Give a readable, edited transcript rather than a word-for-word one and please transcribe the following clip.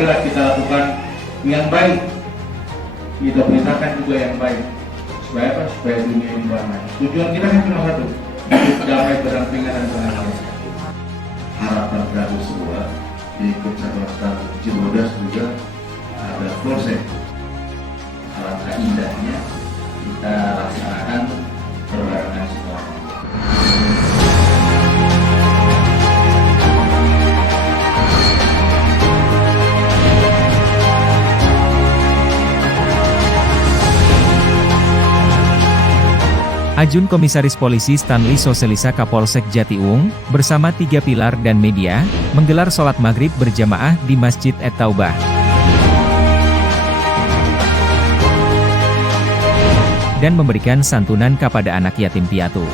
marilah kita lakukan yang baik, kita beritakan juga yang baik, supaya apa? Supaya dunia ini damai. Tujuan kita kan cuma satu, hidup damai, berdampingan dan berdamai. Harapan kami semua di Kecamatan Cibodas juga ada proses. Alangkah indahnya kita laksanakan berbarengan semua. Ajun Komisaris Polisi Stanley Soselisa Kapolsek Jatiung, bersama 3 pilar dan media, menggelar sholat maghrib berjamaah di Masjid At-Taubah. Dan memberikan santunan kepada anak yatim piatu.